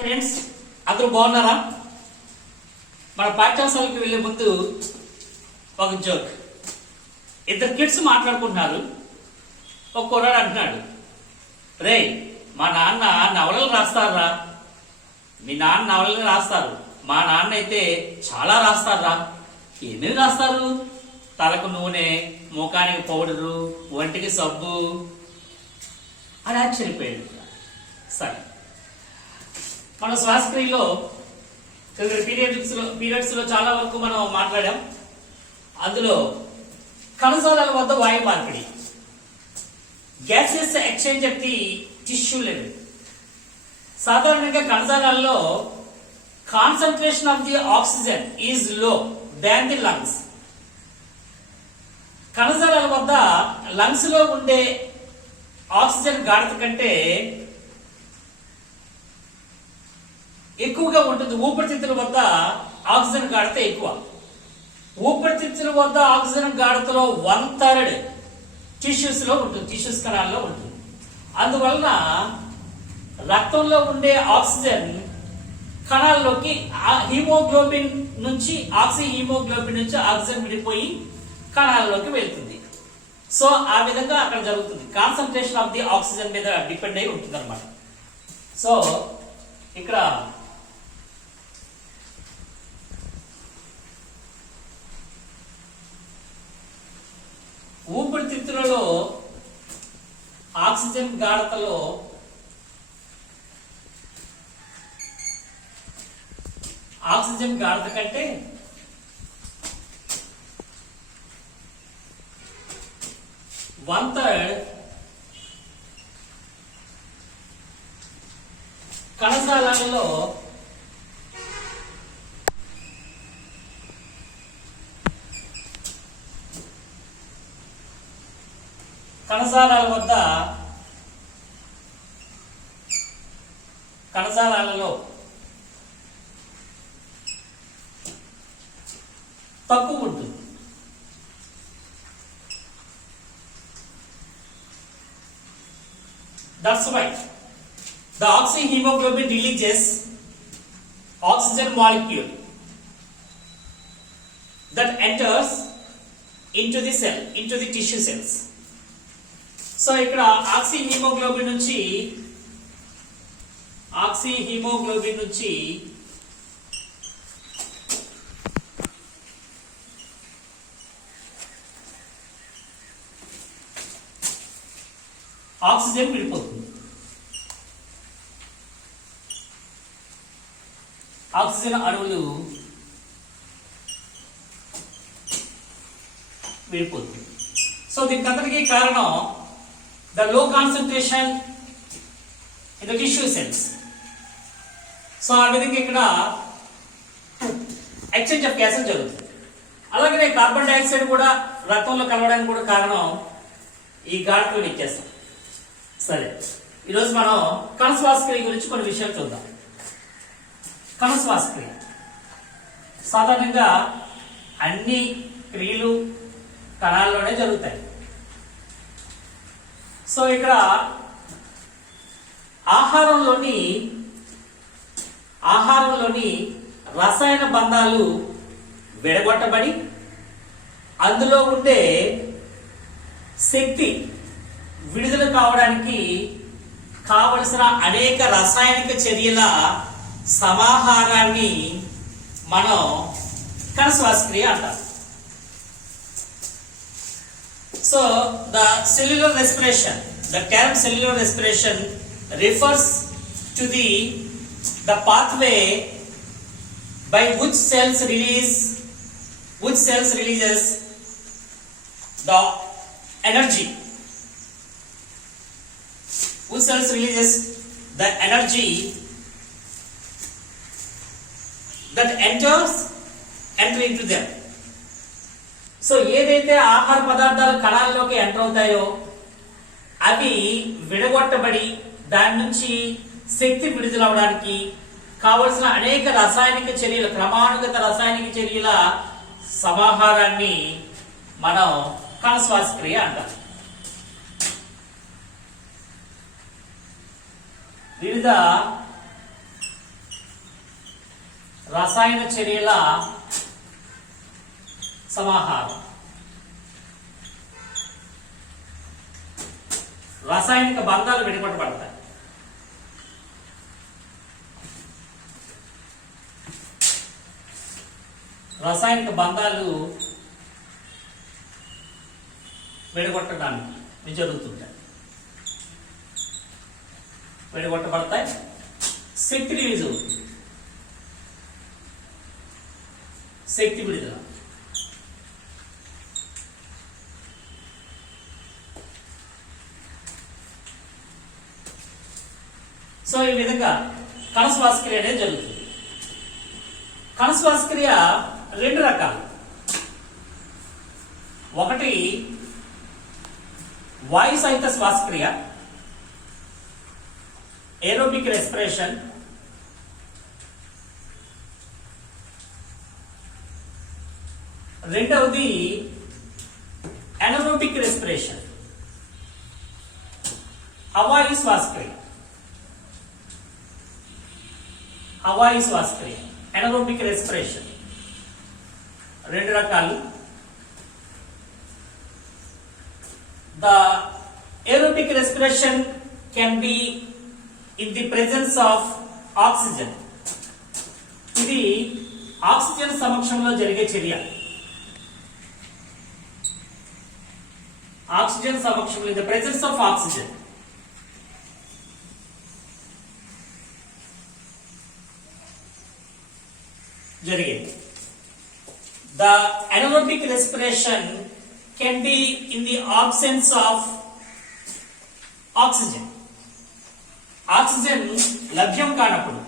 Friends అందరూ బాగున్నారా? మన పాఠ్యాంశాలకు వెళ్లే ముందు ఒక జోక్. ఇద్దరు కిడ్స్ మాట్లాడుకుంటున్నారు. ఒక కుర్రాడు అంటున్నాడు, రే మా నాన్న నవలలు రాస్తారా? మీ నాన్న నవలలు రాస్తారు, మా నాన్న అయితే చాలా రాస్తారా? ఏమేమి రాస్తారు? తలకు నూనె, ముఖానికి పౌడరు, ఒంటికి సబ్బు అని ఆశ్చర్యపోయాడు. సరే, మన శ్వాసక్రియలో పీరియడ్స్ లో చాలా వరకు మనం మాట్లాడాం. అందులో కణజాలాల వద్ద వాయు మార్పిడి, gases exchange at the tissue level. సాధారణంగా కణజాలాల్లో concentration of the oxygen is low than the lungs. కణజాలాల వద్ద లంగ్స్ లో ఉండే ఆక్సిజన్ గాఢత కంటే ఎక్కువగా ఉంటుంది. ఊపిరితిత్తుల వద్ద ఆక్సిజన్ గాఢత ఎక్కువ. ఊపిరితిత్తుల వద్ద ఆక్సిజన్ గాఢతలో 1/3 టిష్యూస్ లో ఉంటుంది, టిష్యూస్ కణాల్లో ఉంటుంది. అందువలన రక్తంలో ఉండే ఆక్సిజన్ కణాల్లోకి హీమోగ్లోబిన్ నుంచి హీమోగ్లోబిన్ నుంచి ఆక్సిజన్ విడిపోయి కణాల్లోకి వెళ్తుంది. సో ఆ విధంగా అక్కడ జరుగుతుంది. కాన్సన్ట్రేషన్ ఆఫ్ ది ఆక్సిజన్ మీద డిపెండ్ అయి ఉంటుంది అనమాట. సో ఇక్కడ ఊపిరితిత్తులలో ఆక్సిజన్ గాఢతలో ఆక్సిజన్ గాఢత కంటే కణజాలాలలో కణజాలాలలో తక్కువ ఉంటుంది. That's why the oxyhemoglobin releases oxygen molecule that enters into the cell, into the tissue cells. So ఇక్కడ ఆక్సిహీమోగ్లోబిన్ నుంచి ఆక్సిజన్ విడిపోతుంది. ఆక్సిజన్ అణువులు విడిపోతుంది. సో దీనికి అంతటికీ కారణం the low concentration in the tissue cells. So ఆ విధంగా ఇక్కడ ఎక్స్చేంజ్ ఆఫ్ గ్యాసెస్ జరుగుతుంది. అలాగే కార్బన్ డైఆక్సైడ్ కూడా రక్తంలో కలవడానికి కూడా కారణం ఈ గాఢతను ఇచ్చేస్తాం. సరే, ఈరోజు మనం కణశ్వాసక్రియ గురించి కొన్ని విషయాలు చూద్దాం. కణశ్వాసక్రియ సాధారణంగా అన్ని క్రియలు కణాల్లోనే జరుగుతాయి. సో ఇక్కడ ఆహారంలోని రసాయన బంధాలు విడగొట్టబడి అందులో ఉండే శక్తి విడుదల కావడానికి కావలసిన అనేక రసాయనిక చర్యల సమాహారాన్ని మనం కణశ్వాసక్రియ అంటాం. So the term cellular respiration refers to the pathway by which cells releases the energy. Which cells releases the energy that enter into them. So ఏదైతే ఆహార పదార్థాలు కణాల్లోకి ఎంటర్ అవుతాయో అవి విడగొట్టబడి దాని నుంచి శక్తి విడుదలవడానికి కావలసిన అనేక రసాయనిక చర్యల క్రమానుగత రసాయనిక చర్యల సమాహారాన్ని మనం కణశ్వాసక్రియ అంటాం. వివిధ రసాయన చర్యల సమాహారం. రాసాయనిక బంధాలు విడిపడబడతాయి. రాసాయనిక బంధాలు విడగొట్టడానికి జరుగుతుంటాయి, విడగొట్టబడతాయి. శక్తి రిలీజ్ అవుతుంది, శక్తి విడుదల. సో ఈ విధంగా కణ శ్వాసక్రియ అనేది జరుగుతుంది. కణ శ్వాసక్రియ రెండు రకాలు. ఒకటి వాయు సహిత శ్వాసక్రియ, ఏరోబిక్ రెస్పిరేషన్. రెండవది ఎనరోబిక్ రెస్పిరేషన్, అవాయు శ్వాసక్రియ. అవాయు శ్వాసక్రియ, ఎనరోబిక్ రెస్పిరేషన్ రెండు రకాలు. The aerobic respiration can be in the presence of oxygen. ఇది ఆక్సిజన్ సమక్షంలో జరిగే చర్య. ఆక్సిజన్ సమక్షంలో, in the presence of oxygen. జరిగేది. The anaerobic respiration can be in the absence of oxygen. Oxygen లభ్యం కానప్పుడు,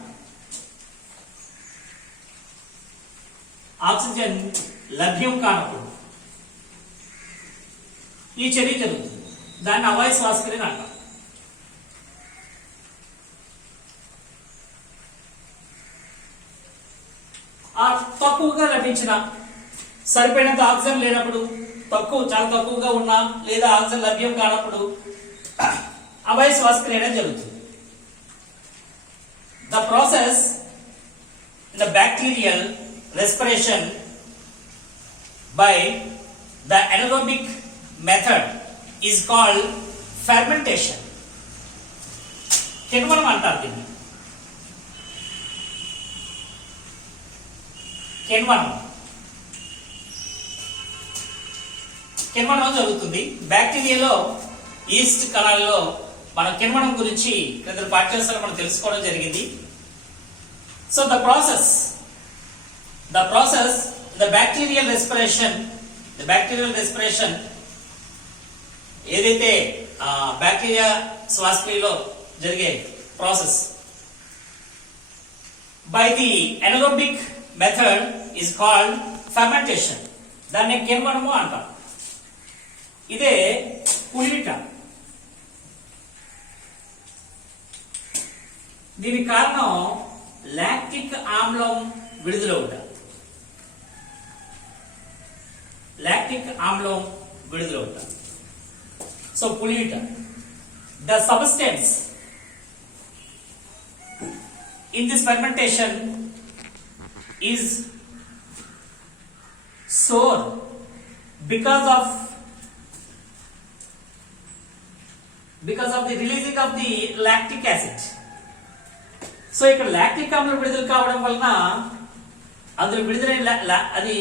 ఆక్సిజన్ లభ్యం కానప్పుడు ఈ చర్య జరుగుతుంది. దాన్ని అవాయు శ్వాసక్రియ అంటాం. తక్కువగా లభించిన, సరిపోయినంత ఆక్సిజన్ లేనప్పుడు, చాలా తక్కువగా ఉన్నా లేదా ఆక్సిజన్ లభ్యం కానప్పుడు అవాయు శ్వాసక్రియ అనేది జరుగుతుంది. The process in the bacterial respiration by the anaerobic method is called fermentation. కిణ్వనం అంటారు దీన్ని. కిణ్వనం జరుగుతుంది. బ్యాక్టీరియాలో, ఈస్ట్ కణాల్లో మన కిణ్వనం గురించి క్రింద పాఠ్యాంశాలు మనం తెలుసుకోవడం జరిగింది. So the process the bacterial respiration ఏదైతే బ్యాక్టీరియా శ్వాసక్రియలో జరిగే process by the anaerobic method is called fermentation. దాన్ని కిణ్వనము అంటాం. ఇదే పులిట. దీనికి కారణం లాక్టిక్ ఆమ్లం విడుదలవుట. లాక్టిక్ ఆమ్లం విడుదలవుట. సో పులిట. The substance in this fermentation is sour because of the releasing of the lactic acid. So ఇక్కడ లాక్టిక్ ఆమ్లం విడుదల కావడం వలన అందులో విడుదలైన అది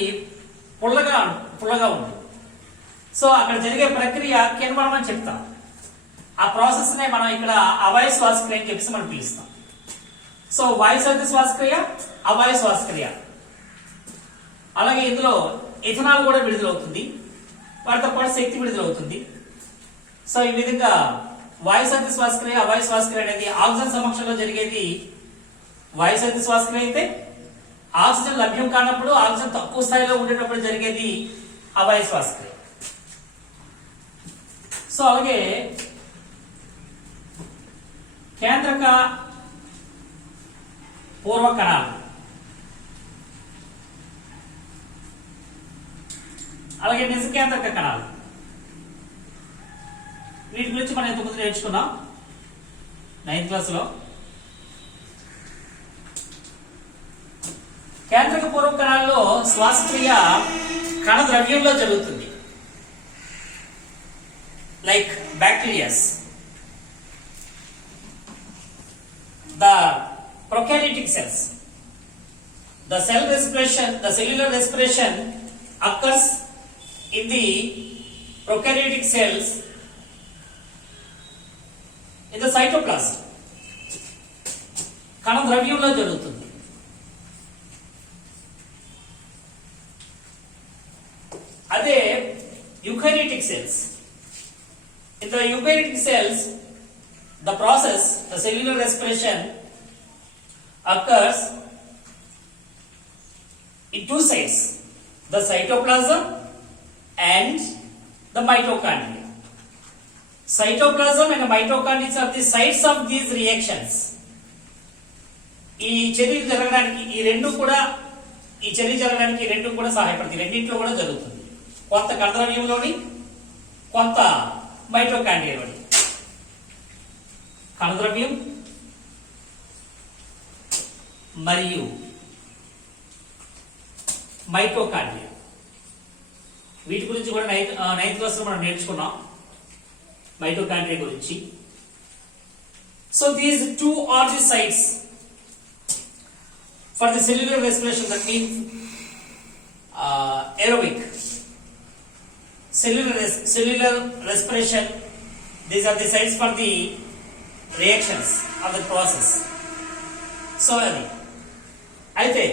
పుల్లగా ఉంది. సో అక్కడ జరిగే ప్రక్రియ కిణ్వనం అని చెప్తాం. ఆ ప్రాసెస్ నే మనం ఇక్కడ అవాయు శ్వాసక్రియ అని చెప్పి మనం పిలుస్తాం. సో వాయు సహిత శ్వాసక్రియ, అవాయు శ్వాసక్రియ. అలాగే ఇందులో ఇథనాల్ కూడా విడుదలవుతుంది, వాటితో పాటు శక్తి విడుదలవుతుంది. సో ఈ విధంగా వాయు సహిత శ్వాసక్రియ, అవాయు శ్వాసక్రియ అనేది ఆక్సిజన్ సమక్షంలో జరిగేది వాయు సహిత శ్వాసక్రియ అయితే, ఆక్సిజన్ లభ్యం కానప్పుడు, ఆక్సిజన్ తక్కువ స్థాయిలో ఉండేటప్పుడు జరిగేది అవాయు శ్వాసక్రియ. సో అలాగే కేంద్రక పూర్వ కణాలు, అలాగే నిజకేంద్రక కణాలు, వీటి గురించి మనం ఇంతకుముందు నేర్చుకున్నాం 9th క్లాస్ లో. కేంద్రక పూర్వ కణాల్లో శ్వాసక్రియ కణ ద్రవ్యంలో జరుగుతుంది. Like bacterias. The prokaryotic cells. The cellular respiration occurs in the prokaryotic cells in the cytoplasm. కణ ద్రవ్యంలో జరుగుతుంది. అదే eukaryotic cells. In the eukaryotic cells, the process, the cellular respiration occurs in two sites, the cytoplasm and the mitochondria. Cytoplasm and mitochondria are the sites of these reactions. ఈ చర్య జరగడానికి ఈ రెండు కూడా సహాయపడతాయి. రెండింటిలో కూడా జరుగుతుంది. కొంత కణద్రవ్యంలోని, కొంత మైటోకాండ్రియాలోని. కణద్రవ్యం మరియు మైటోకాండ్రియా, వీటి గురించి కూడా నైన్త్ క్లాస్ లో మనం నేర్చుకున్నాం, మైటోకాండ్రియా గురించి. So these two are the sites for the cellular respiration, that means aerobic cellular respiration. These are the sites for the reactions of the process. So అది అయితే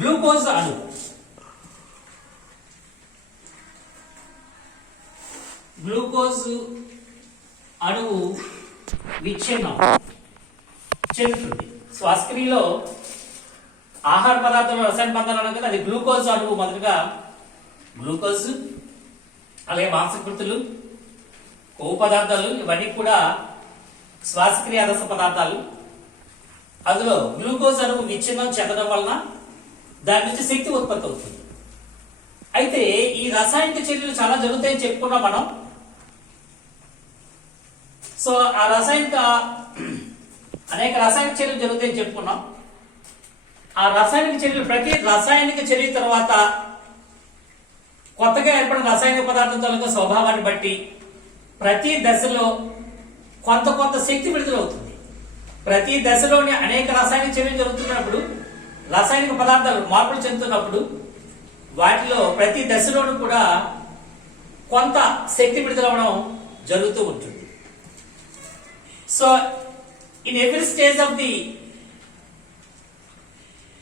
గ్లూకోజ్ అణువు విచ్ఛిన్నం చెందుతుంది. శ్వాసక్రియలో ఆహార పదార్థంలో రసాయన బంధాలు అనగా అది గ్లూకోజ్ అణువు మొదలుగా గ్లూకోజ్, అలాగే మాంసకృతులు, కొవ్వు పదార్థాలు, ఇవన్నీ కూడా శ్వాసక్రియ రస పదార్థాలు. అందులో గ్లూకోజ్ అణువు విచ్ఛిన్నం చెందడం వలన దాని నుంచి శక్తి ఉత్పత్తి అవుతుంది. అయితే ఈ రసాయనిక చర్యలు చాలా జరుగుతాయని చెప్పుకున్నాం మనం. సో ఆ అనేక రసాయనిక చర్యలు జరుగుతాయని చెప్పుకున్నాం. ఆ రసాయనిక చర్యలు, ప్రతి రసాయనిక చర్య తర్వాత కొత్తగా ఏర్పడిన రసాయనిక పదార్థం తాలూకా స్వభావాన్ని బట్టి ప్రతి దశలో కొంత శక్తి విడుదలవుతుంది. ప్రతి దశలోని అనేక రసాయనిక చర్యలు జరుగుతున్నప్పుడు, రసాయనిక పదార్థాలు మార్పులు చెందుతున్నప్పుడు వాటిలో ప్రతి దశలోనూ కూడా కొంత శక్తి విడుదలవ్వడం జరుగుతూ ఉంటుంది. So in every stage of the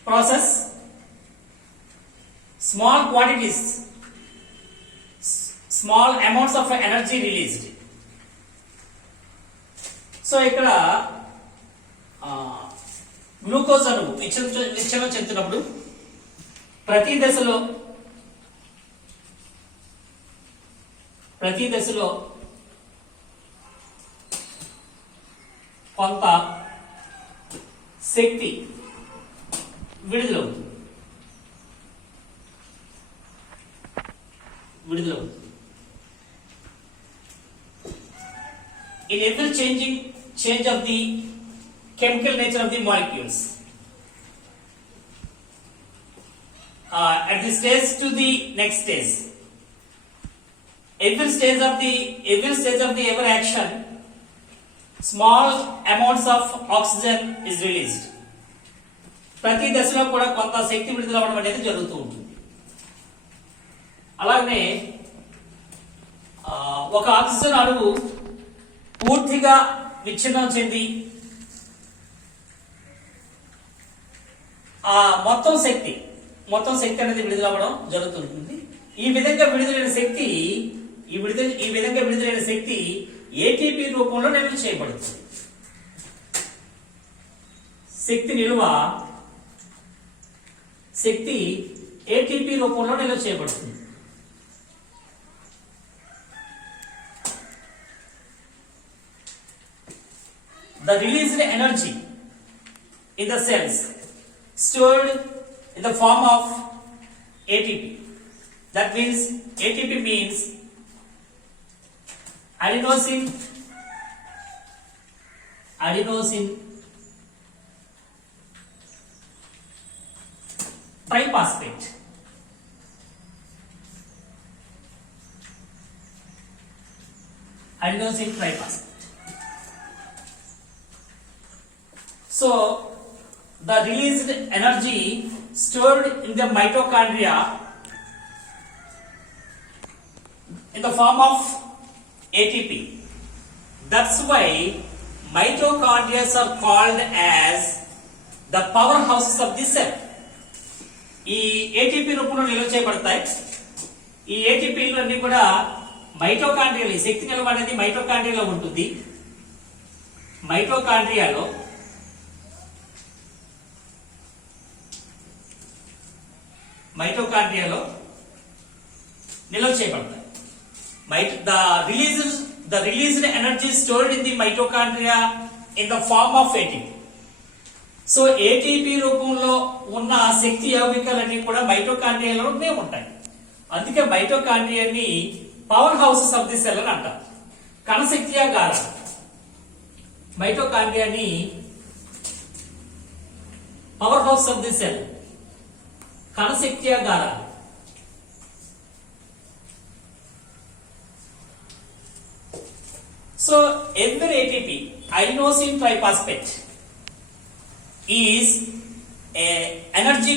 process small quantities, small amounts of energy released. So ఇక్కడ గ్లూకోజ్ అణువు విచ్ఛిన్నం చెందుతున్నప్పుడు ప్రతి దశలో కొంత శక్తి విడుదలవుతుంది. In every change of the chemical nature of the molecules, at the stage to the next stage, every stage of the every action, small amounts of oxygen is released. ప్రతి దశలో కూడా కొంత శక్తి విడుదలవ్వడం అనేది జరుగుతూ ఉంటుంది. అలాగే ఒక ఆక్సిజన్ అణువు పూర్తిగా విచ్ఛిన్నం చెంది ఆ మొత్తం శక్తి అనేది విడుదలవ్వడం జరుగుతుంటుంది. ఈ విధంగా విడుదలైన శక్తి ఏటీపీ రూపంలో నిల్వ చేయబడుతుంది. శక్తి ఏటీపీ రూపంలో నిల్వ చేయబడుతుంది. The released energy in the cells stored in the form of ATP. That means ATP means adenosine triphosphate. Adenosine triphosphate. So the released energy stored in the mitochondria in the form of ATP. That's why mitochondria are called as the powerhouses of the cell. ఈ ATP రూపంలో నిల్వ చేయబడతాయి. ఈ ఏటీపీలు అన్ని కూడా మైటోకాండ్రియాలో, ఈ శక్తి నిల్వ అనేది మైటోకాండ్రియాలో ఉంటుంది. మైటోకాండ్రియాలో నిల్వ చేయబడతాయి. The released energy stored in the mitochondria in the form of ATP. So ATP రూపంలో ఉన్న శక్తి యౌగికాలన్నీ కూడా మైటోకాండ్రియాలోనే ఉంటాయి. అందుకే మైటోకాండ్రియాని power houses of the cell అని అంటారు. కణశక్తియాగారాలు. మైటోకాండ్రియాని power house of the cell, కణశక్తియాగారాలు. So every ATP, adenosine triphosphate, is an energy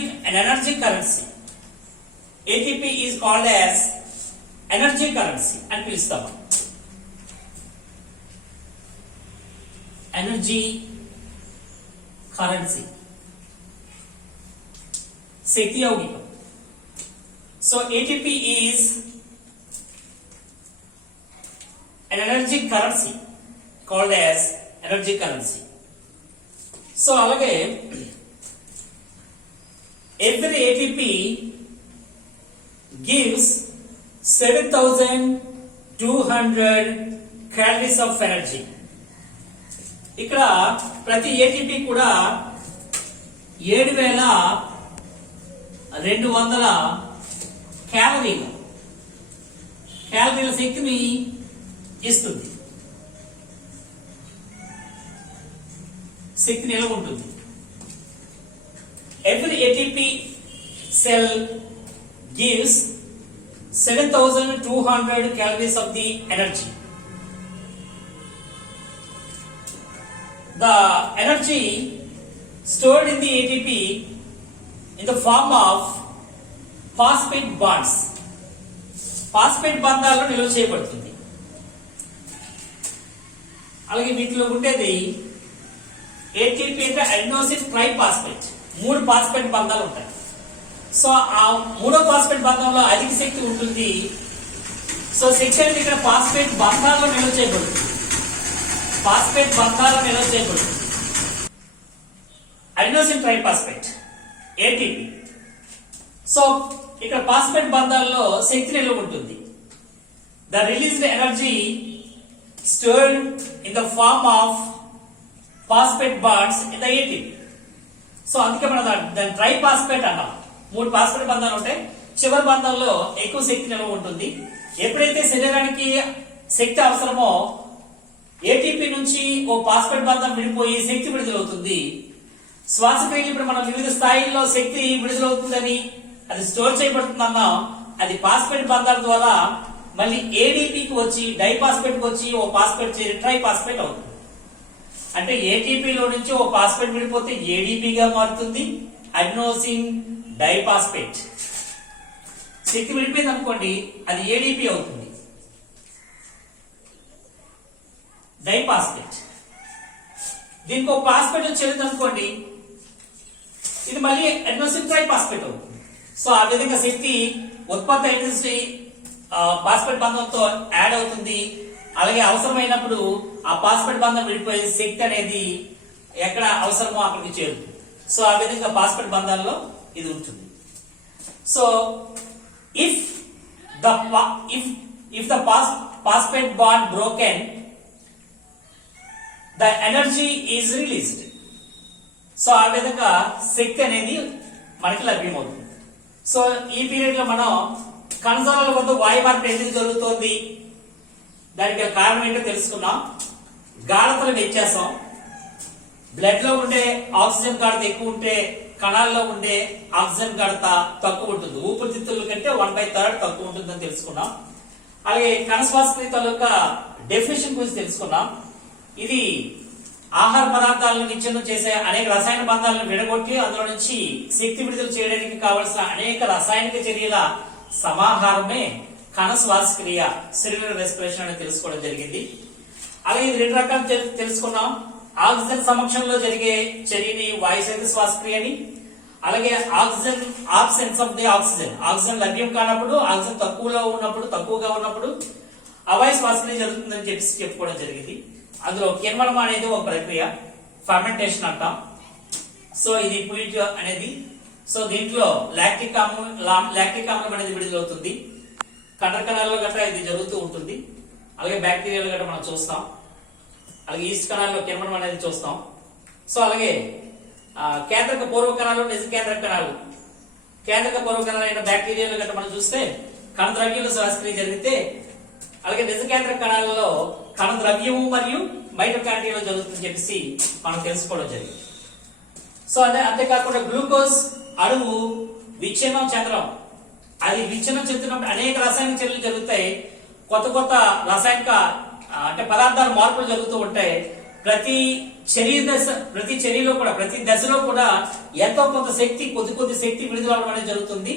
currency. ATP is called as energy currency and పిలుస్తాము. Energy currency, శక్తి యౌగికం. So ATP is an energy currency called as energy currency. So అలాగే every ATP gives 7200 calories of energy. ఇక్కడ ప్రతి ATP కూడా 7200 క్యాలరీల శక్తిని ఇస్తుంది. శక్తి నిల్వ ఉంటుంది. Every ATP cell gives 7200 calories of the energy. The energy stored in the ATP in the form of phosphate bonds. Phosphate బంధాల్లో నిల్వ చేయబడుతుంది. అలాగే వీటిలో ఉండేది ఏటీపీ అంటే అడినోసిన్ ట్రైఫాస్ఫేట్. 3 ఫాస్ఫేట్ బంధాలు ఉంటాయి. సో ఆ 3వ ఫాస్ఫేట్ బంధంలో అధిక శక్తి ఉంటుంది. సో శక్తి అనేది ఇక్కడ ఫాస్ఫేట్ బంధాల్లో నిల్వ చేయబడుతుంది. Adenosine triphosphate ATP. సో ఇక్కడ ఫాస్ఫేట్ బంధాల్లో శక్తి నిల్వ ఉంటుంది. The released energy stored in the form of phosphate bonds in the ATP. So అందుకే మనం దాని ట్రైఫాస్ఫేట్ అన్నాం. 3 ఫాస్ఫేట్ బంధాలు ఉంటాయి. చివరి బంధంలో ఎక్కువ శక్తి నిల్వ ఉంటుంది. ఎప్పుడైతే శరీరానికి శక్తి అవసరమో ఏటీపీ నుంచి ఓ ఫాస్ఫేట్ బంధం విడిపోయి శక్తి విడుదలవుతుంది. శ్వాసక్రియలు ఇప్పుడు మనం వివిధ స్థాయిల్లో శక్తి విడుదలవుతుందని, అది స్టోర్ చేయబడుతుందన్నాం. అది ఫాస్ఫేట్ బంధాల ద్వారా మళ్ళీ ఏడీపీకి వచ్చి డైఫాస్ఫేట్ కి వచ్చి ఓ ఫాస్ఫేట్ చేరి ట్రైఫాస్ఫేట్ అవుతుంది. అంటే ఏటీపీలో నుంచి ఓ ఫాస్ఫేట్ విడిపోతే ఏడీపీగా మారుతుంది. Adenosine diphosphate. శక్తి విడిపోయింది అనుకోండి, అది ఏడీపీ అవుతుంది, డైఫాస్ఫేట్. దీనికి ఒక ఫాస్ఫేట్ వచ్చేది అనుకోండి, ఇది మళ్ళీ అడినోసిన్ ట్రైఫాస్ఫేట్ అవుతుంది. సో ఆ విధంగా శక్తి ఉత్పత్తి అయిన ఫాస్ఫేట్ బంధంతో యాడ్ అవుతుంది. అలాగే అవసరమైనప్పుడు ఆ ఫాస్ఫేట్ బంధం విడిపోయే శక్తి అనేది ఎక్కడ అవసరమో అక్కడికి చేరుతుంది. సో ఆ విధంగా ఫాస్ఫేట్ బంధాల్లో ఇది ఉంటుంది. So if the phosphate bond broken, the energy is released. So ఆ విధంగా శక్తి అనేది మనకి లభ్యమవుతుంది. సో ఈ పీరియడ్ లో మనం కణజాలాల వద్ద వాయు మార్పు ఎందుకు జరుగుతోంది, దానికి కారణం ఏంటో తెలుసుకున్నాం. గాఢతల వ్యత్యాసం, బ్లడ్ లో ఉండే ఆక్సిజన్ గాఢత ఎక్కువ ఉంటే కణాల్లో ఉండే ఆక్సిజన్ గాఢత తక్కువ ఉంటుంది. ఊపిరితిత్తుల కంటే 1/3 తక్కువ ఉంటుందని తెలుసుకున్నాం. అలాగే కణ శ్వాసక్రియ తాలూకా డెఫినేషన్ గురించి తెలుసుకున్నాం. ఇది ఆహార పదార్థాలను విచ్ఛిన్నం చేసే అనేక రసాయన బంధాలను విడగొట్టి అందులో నుంచి శక్తి విడుదల చేయడానికి కావలసిన అనేక రసాయనిక చర్యల సమాహారమే కణ శ్వాసక్రియ, సెల్యులర్ రెస్పిరేషన్ అని తెలుసుకోవడం జరిగింది. అలాగే ఇది 2 రకాలు తెలుసుకున్నాం. ఆక్సిజన్ సమక్షంలో జరిగే చర్యని వాయుసేతు శ్వాసక్రియ అని, అలాగే oxygen absence of the oxygen లభ్యం కానప్పుడు, ఆక్సిజన్ తక్కువగా ఉన్నప్పుడు అవాయు శ్వాసక్రియ జరుగుతుందని చెప్పుకోవడం జరిగింది. అందులో కిణ్వనం అనేది ఒక ప్రక్రియ, ఫర్మెంటేషన్ అంటాం. సో ఇది పులిట్ అనేది. సో దీంట్లో లాక్టిక్ ఆమ్లం అనేది విడుదలవుతుంది. కండరాల్లో గట్రా ఇది జరుగుతూ ఉంటుంది. అలాగే బ్యాక్టీరియాలు గట్రా మనం చూస్తాం. అలాగే ఈస్ట్ కణాల్లో కిణ్వనం అనేది చూస్తాం. సో అలాగే కేంద్రక పూర్వ కణాలు, నిజ కేంద్రక కణాలు, కేంద్రక పూర్వ కణాలు అయిన బ్యాక్టీరియాలు గట్రా మనం చూస్తే కణ ద్రవ్యంలో శ్వాసక్రియ జరిగితే, అలాగే నిజ కేంద్ర కణాలలో కణ ద్రవ్యము మరియు మైటోకాండ్రియాలో జరుగుతుందని చెప్పేసి మనం తెలుసుకోవడం జరిగింది. సో అంతేకాకుండా గ్లూకోజ్ అణువు విచ్ఛిన్నం చెందడం, అది విచ్ఛిన్నం చెందుతున్నప్పుడు అనేక రసాయనిక చర్యలు జరుగుతాయి. కొత్త రాసాయనిక అంటే పదార్థాల మార్పులు జరుగుతూ ఉంటాయి. ప్రతి చర్యలో కూడా, ప్రతి దశలో కూడా ఎంతో కొంత శక్తి, కొద్ది శక్తి విడుదల అవడం అనేది జరుగుతుంది.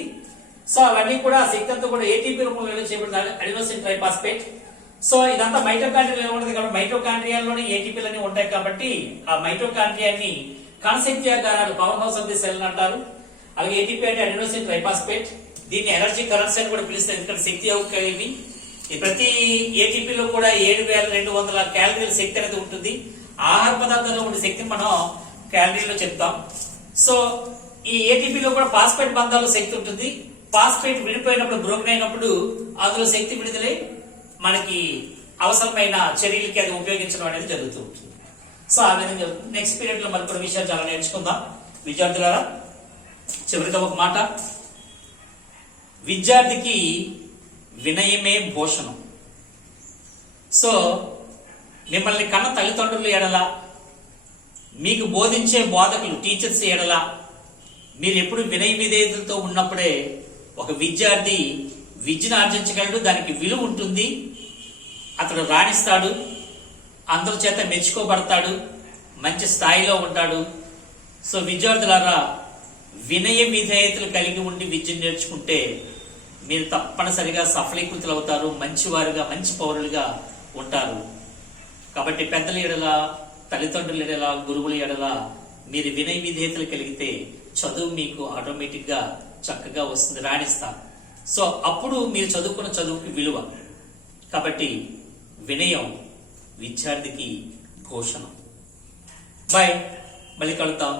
సో అవన్నీ కూడా శక్తి అంతా కూడా ఏటీపీ రూపంలో విడుదల చేయబడింది, అడినోసిన్ ట్రైఫాస్ఫేట్. సో ఇదంతా మైటోకాండ్రియాలో ఉంటుంది కాబట్టి మైటోకాండ్రియాలోనే ఏటీపీలు అన్ని ఉంటాయి కాబట్టి ఆ మైటోకాండ్రియాని కణశక్తి ఆధారాలు, power house of the cell అంటారు. అలాగే ఏటీపీ అంటే అడినోసిన్ ట్రైఫాస్ఫేట్. దీన్ని ఎనర్జీ కరెన్సీ అని కూడా పిలుస్తారు, ఇక్కడ శక్తి కలిగి. ప్రతి ఏటీపీలో కూడా 7200 క్యాలరీల శక్తి అనేది ఉంటుంది. ఆహార పదార్థాల్లో ఉండే శక్తిని మనం క్యాలరీలో చెప్తాం. సో ఈ ఏటీపీలో కూడా ఫాస్ఫేట్ బంధాల్లో శక్తి ఉంటుంది. ఫాస్ఫేట్ విడిపోయినప్పుడు, బ్రోకెన్ అయినప్పుడు అందులో శక్తి విడుదలై మనకి అవసరమైన చర్యలకి అది ఉపయోగించడం అనేది జరుగుతూ ఉంటుంది. సో ఆ విధంగా నెక్స్ట్ పీరియడ్ లో మరికొన్ని విషయాలు చాలా నేర్చుకుందాం. విద్యార్థులారా, చివరిగా ఒక మాట, విద్యార్థికి వినయమే భూషణం. సో మిమ్మల్ని కన్న తల్లిదండ్రులు ఎడల, మీకు బోధించే బోధకులు, టీచర్స్ ఎడల మీరు ఎప్పుడు వినయ విధేయతలతో ఉన్నప్పుడే ఒక విద్యార్థి విద్యను ఆర్జించగలడు, దానికి విలువ ఉంటుంది, అతడు రాణిస్తాడు, అందరి చేత మెచ్చుకోబడతాడు, మంచి స్థాయిలో ఉంటాడు. సో విద్యార్థులారా, వినయ విధేయతలు కలిగి ఉండి విద్యను నేర్చుకుంటే మీరు తప్పనిసరిగా సఫలీకృతులు అవుతారు, మంచివారుగా, మంచి పౌరులుగా ఉంటారు. కాబట్టి పెద్దల ఎడల, తల్లిదండ్రుల ఎడల, గురువుల ఎడల మీరు వినయ విధేయతలు కలిగితే చదువు మీకు ఆటోమేటిక్ గా చక్కగా వస్తుంది, రాణిస్తారు. సో అప్పుడు మీరు చదువుకున్న చదువుకి విలువ. కాబట్టి వినయం విద్యార్థికి భూషణం. బాయ్, మళ్ళీ కలుద్దాం.